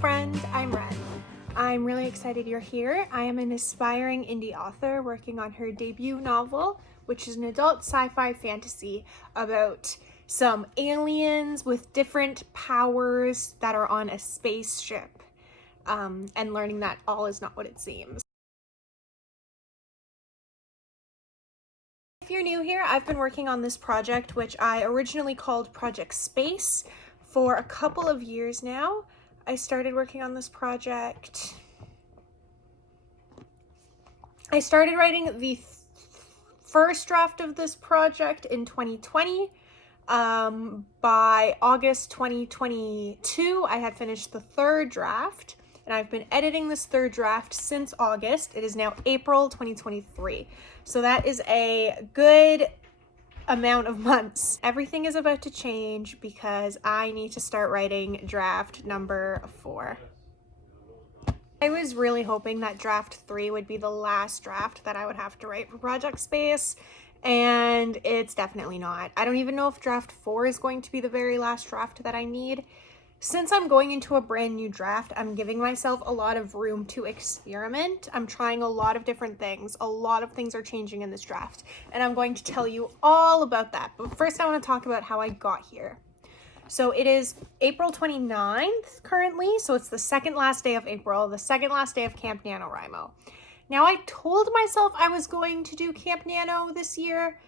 friend, I'm Ren. I'm really excited you're here. I am an aspiring indie author working on her debut novel, which is an adult sci-fi fantasy about some aliens with different powers that are on a spaceship, and learning that all is not what it seems. If you're new here, I've been working on this project, which I originally called Project Space, for a couple of years now. I started working on this project. I started writing the first draft of this project in 2020. By August 2022, I had finished the third draft, and I've been editing this third draft since August. It is now April 2023. So that is a good amount of months. Everything is about to change because I need to start writing draft number 4. I was really hoping that draft 3 would be the last draft that I would have to write for Project Space, and it's definitely not. I don't even know if draft 4 is going to be the very last draft that I need. Since I'm going into a brand new draft, I'm giving myself a lot of room to experiment. I'm trying a lot of different things. A lot of things are changing in this draft, and I'm going to tell you all about that. But first, I want to talk about how I got here. So it is April 29th currently, so it's the second last day of April, the second last day of Camp NaNoWriMo. Now, I told myself I was going to do Camp Nano this year,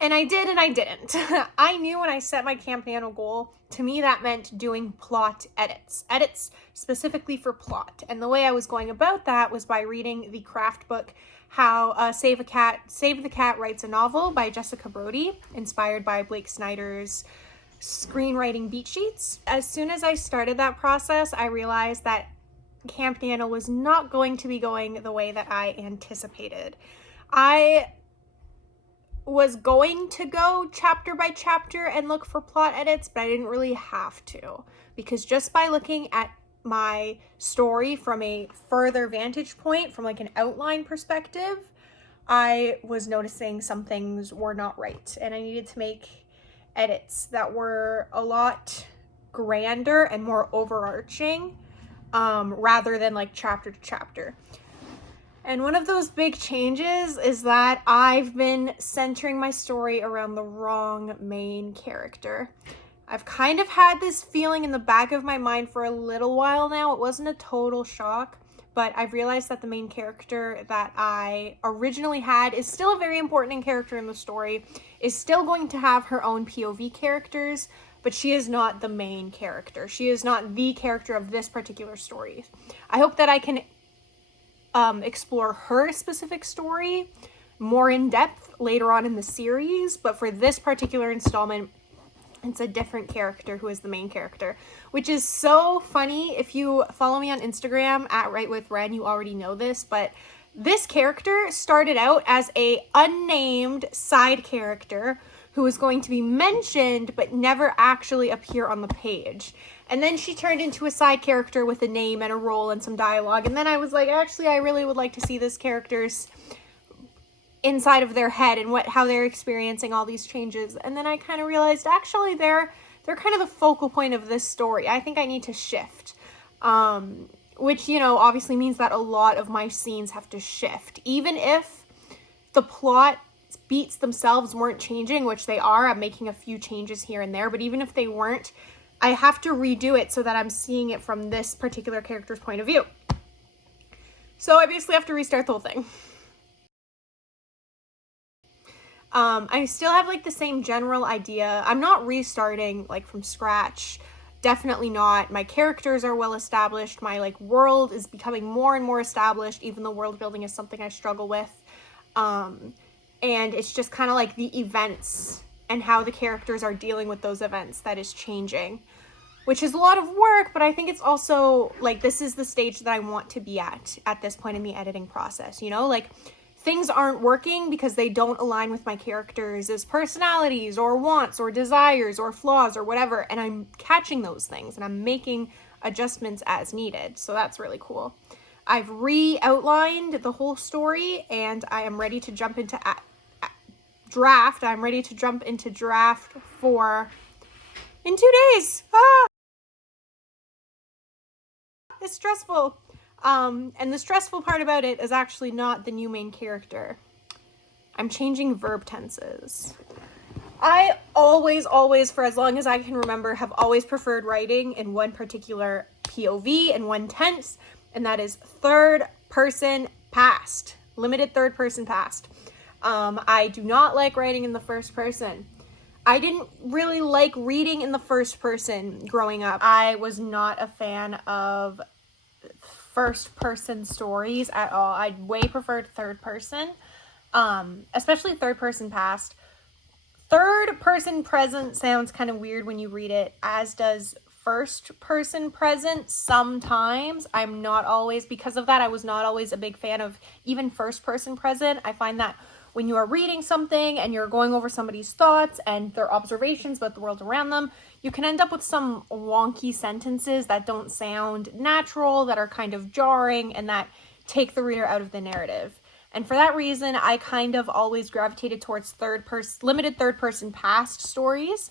and I did and I didn't. I knew when I set my Camp Nano goal, to me that meant doing plot edits specifically for plot. And the way I was going about that was by reading the craft book, How Save the Cat Writes a Novel by Jessica Brody, inspired by Blake Snyder's screenwriting beat sheets. As soon as I started that process, I realized that Camp Nano was not going to be going the way that I anticipated. I was going to go chapter by chapter and look for plot edits, but I didn't really have to, because just by looking at my story from a further vantage point, from like an outline perspective, I was noticing some things were not right, and I needed to make edits that were a lot grander and more overarching, rather than like chapter to chapter. And one of those big changes is that I've been centering my story around the wrong main character. I've kind of had this feeling in the back of my mind for a little while now. It wasn't a total shock, but I've realized that the main character that I originally had is still a very important character in the story, is still going to have her own POV characters, but she is not the main character. She is not the character of this particular story. I hope that I can explore her specific story more in depth later on in the series, but for this particular installment, it's a different character who is the main character, which is so funny. If you follow me on Instagram at WriteWithRen, you already know this, but this character started out as a unnamed side character who was going to be mentioned but never actually appear on the page. And then she turned into a side character with a name and a role and some dialogue. And then I was like, actually, I really would like to see this character's inside of their head and how they're experiencing all these changes. And then I kind of realized, actually, they're kind of the focal point of this story. I think I need to shift, which, you know, obviously means that a lot of my scenes have to shift. Even if the plot beats themselves weren't changing, which they are, I'm making a few changes here and there, but even if they weren't, I have to redo it so that I'm seeing it from this particular character's point of view. So I basically have to restart the whole thing. I still have like the same general idea. I'm not restarting like from scratch. Definitely not. My characters are well established. My like world is becoming more and more established, even though world building is something I struggle with. And it's just kind of like the events and how the characters are dealing with those events that is changing, which is a lot of work, but I think it's also like, this is the stage that I want to be at this point in the editing process, you know, like things aren't working because they don't align with my characters' personalities or wants or desires or flaws or whatever, and I'm catching those things and I'm making adjustments as needed. So that's really cool. I've re-outlined the whole story, and I am ready to jump into draft. I'm ready to jump into draft 4 in 2 days. is stressful. And the stressful part about it is actually not the new main character. I'm changing verb tenses. I always, for as long as I can remember, have always preferred writing in one particular POV and one tense, and that is third person past. Limited third person past. I do not like writing in the first person. I didn't really like reading in the first person growing up. I was not a fan of first person stories at all. I way preferred third person, especially third person past. Third person present sounds kind of weird when you read it, as does first person present sometimes. I'm not always, because of that, I was not always a big fan of even first person present. I find that when you are reading something and you're going over somebody's thoughts and their observations about the world around them, you can end up with some wonky sentences that don't sound natural, that are kind of jarring, and that take the reader out of the narrative. And for that reason, I kind of always gravitated towards limited third person past stories.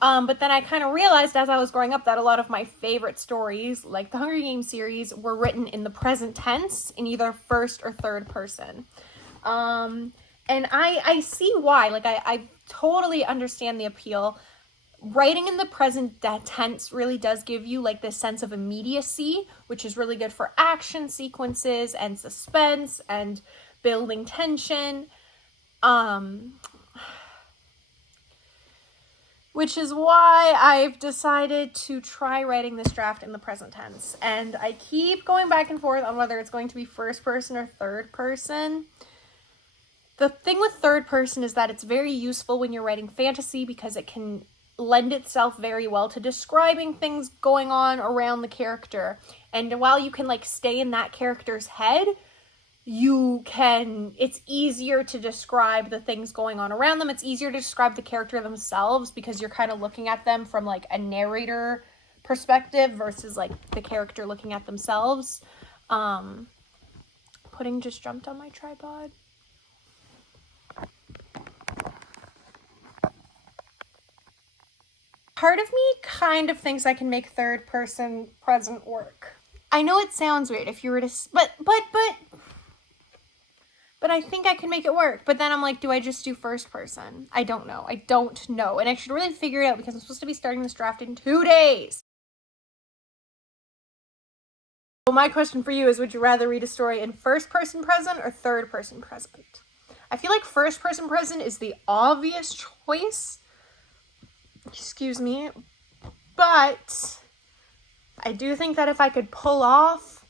But then I kind of realized as I was growing up that a lot of my favorite stories, like the Hunger Games series, were written in the present tense in either first or third person. And I see why. Like, I totally understand the appeal. Writing in the present tense really does give you like this sense of immediacy, which is really good for action sequences and suspense and building tension. Which is why I've decided to try writing this draft in the present tense. And I keep going back and forth on whether it's going to be first person or third person. The thing with third person is that it's very useful when you're writing fantasy because it can lend itself very well to describing things going on around the character. And while you can like stay in that character's head, it's easier to describe the things going on around them. It's easier to describe the character themselves because you're kind of looking at them from like a narrator perspective versus like the character looking at themselves. Pudding just jumped on my tripod. Part of me kind of thinks I can make third person present work. I know it sounds weird if you were to, but I think I can make it work. But then I'm like, do I just do first person? I don't know. And I should really figure it out because I'm supposed to be starting this draft in 2 days. So my question for you is, would you rather read a story in first person present or third person present? I feel like first person present is the obvious choice. Excuse me. But I do think that if I could pull off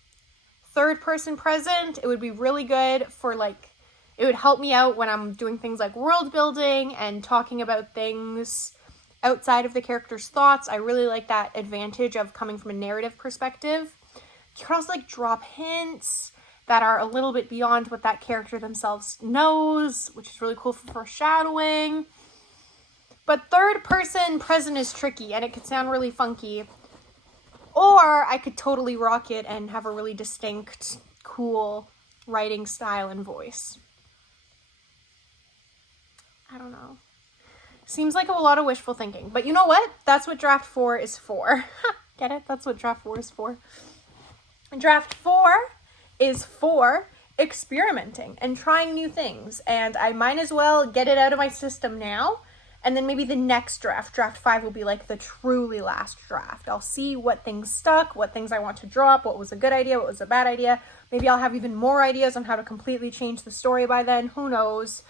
third person present, it would be really good for like, it would help me out when I'm doing things like world building and talking about things outside of the character's thoughts. I really like that advantage of coming from a narrative perspective. You can also like drop hints that are a little bit beyond what that character themselves knows, which is really cool for foreshadowing. But third person present is tricky and it could sound really funky. Or I could totally rock it and have a really distinct, cool writing style and voice. I don't know. Seems like a lot of wishful thinking. But you know what? That's what draft 4 is for. Get it? That's what draft 4 is for. Draft 4 is for experimenting and trying new things. And I might as well get it out of my system now. And then maybe the next draft, draft 5, will be like the truly last draft. I'll see what things stuck, what things I want to drop, what was a good idea, what was a bad idea. Maybe I'll have even more ideas on how to completely change the story by then. Who knows?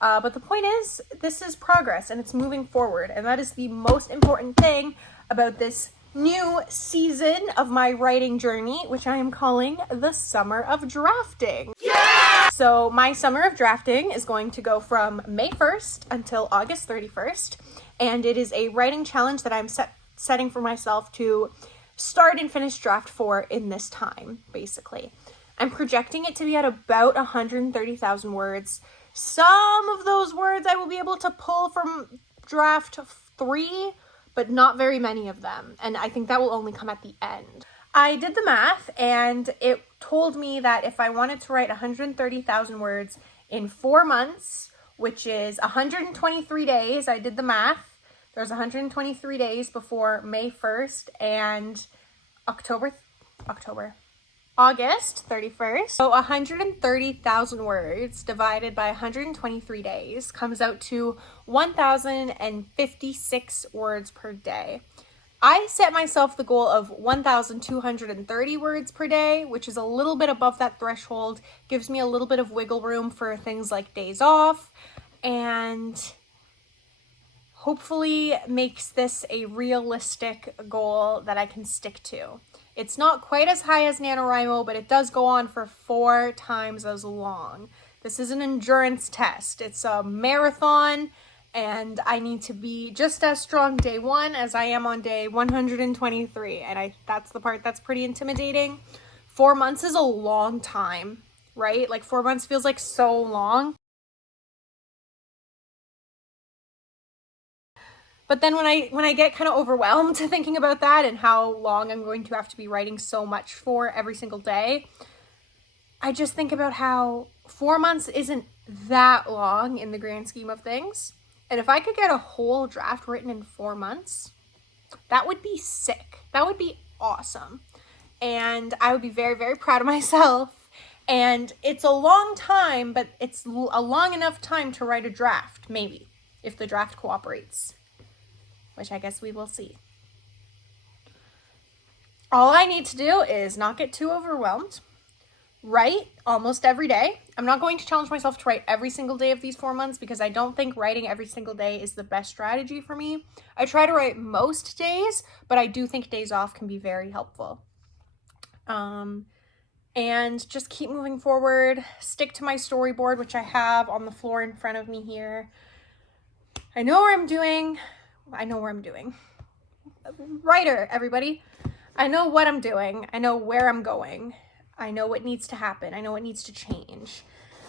But the point is, this is progress and it's moving forward. And that is the most important thing about this new season of my writing journey, which I am calling the Summer of Drafting. Yeah! So my Summer of Drafting is going to go from May 1st until August 31st. And it is a writing challenge that I'm setting for myself to start and finish draft 4 in this time, basically. I'm projecting it to be at about 130,000 words. Some of those words I will be able to pull from draft 3, but not very many of them. And I think that will only come at the end. I did the math and it told me that if I wanted to write 130,000 words in 4 months, which is 123 days, I did the math. There's 123 days before May 1st and October August 31st. So 130,000 words divided by 123 days comes out to 1,056 words per day. I set myself the goal of 1,230 words per day, which is a little bit above that threshold, gives me a little bit of wiggle room for things like days off, and hopefully makes this a realistic goal that I can stick to. It's not quite as high as NaNoWriMo, but it does go on for 4 times as long. This is an endurance test. It's a marathon, and I need to be just as strong day 1 as I am on day 123. And that's the part that's pretty intimidating. 4 months is a long time, right? Like 4 months feels like so long. But then when I get kind of overwhelmed thinking about that and how long I'm going to have to be writing so much for every single day, I just think about how 4 months isn't that long in the grand scheme of things. And if I could get a whole draft written in 4 months, that would be sick. That would be awesome. And I would be very, very proud of myself. And it's a long time, but it's a long enough time to write a draft, maybe, if the draft cooperates, which I guess we will see. All I need to do is not get too overwhelmed, write almost every day. I'm not going to challenge myself to write every single day of these 4 months because I don't think writing every single day is the best strategy for me. I try to write most days, but I do think days off can be very helpful. And just keep moving forward, stick to my storyboard, which I have on the floor in front of me here. I know where I'm doing. Writer, everybody. I know what I'm doing. I know where I'm going. I know what needs to happen. I know what needs to change.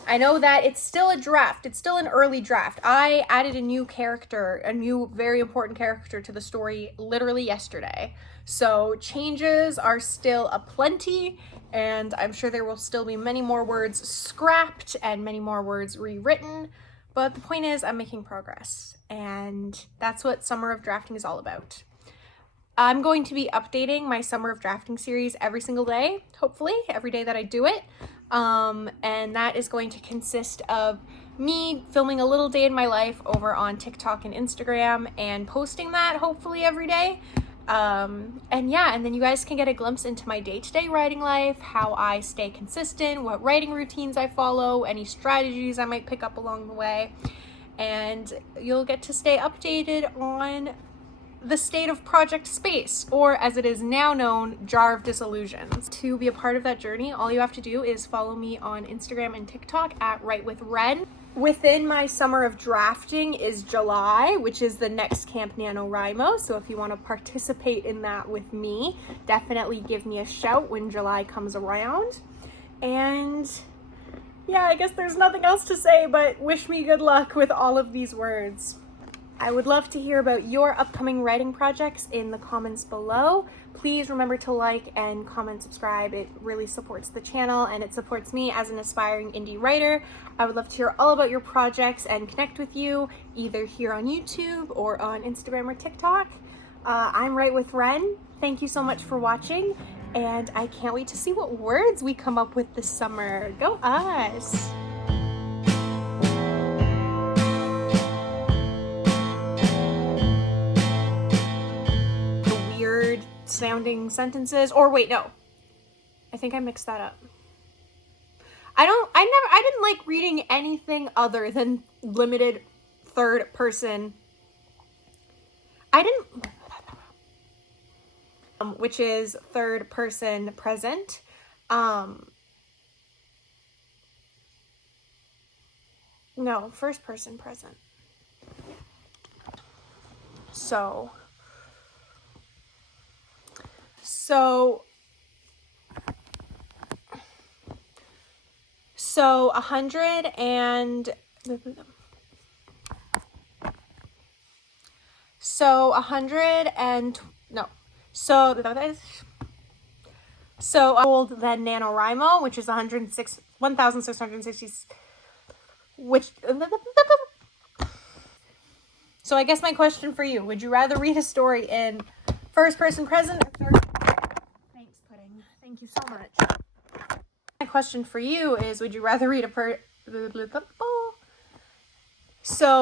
I know that it's still a draft. It's still an early draft. I added a new character, a new very important character to the story literally yesterday. So changes are still aplenty, and I'm sure there will still be many more words scrapped and many more words rewritten. But the point is, I'm making progress, and that's what Summer of Drafting is all about. I'm going to be updating my Summer of Drafting series every single day, hopefully, every day that I do it. And that is going to consist of me filming a little day in my life over on TikTok and Instagram and posting that hopefully every day. And then you guys can get a glimpse into my day-to-day writing life, how I stay consistent, what writing routines I follow, any strategies I might pick up along the way. And you'll get to stay updated on the state of Project Space, or as it is now known, Jar of Disillusions. To be a part of that journey, all you have to do is follow me on Instagram and TikTok at WriteWithRen. Within my Summer of Drafting is July, which is the next Camp NaNoWriMo. So if you want to participate in that with me, definitely give me a shout when July comes around. And yeah, I guess there's nothing else to say but wish me good luck with all of these words. I would love to hear about your upcoming writing projects in the comments below. Please remember to like and comment, subscribe. It really supports the channel and it supports me as an aspiring indie writer. I would love to hear all about your projects and connect with you either here on YouTube or on Instagram or TikTok. I'm WriteWithRen. Thank you so much for watching, and I can't wait to see what words we come up with this summer. Go us! Sounding sentences, or wait, no, I think I mixed that up. I didn't like reading anything other than limited third person. Which is third person present. No, first person present. So 100 and so 100 and no so old than NaNoWriMo, which is 1,660, which so I guess my question for you, would you rather read a story in first person present or third? Thanks, Pudding. Thank Thank you so much. My question for you is, would you rather read so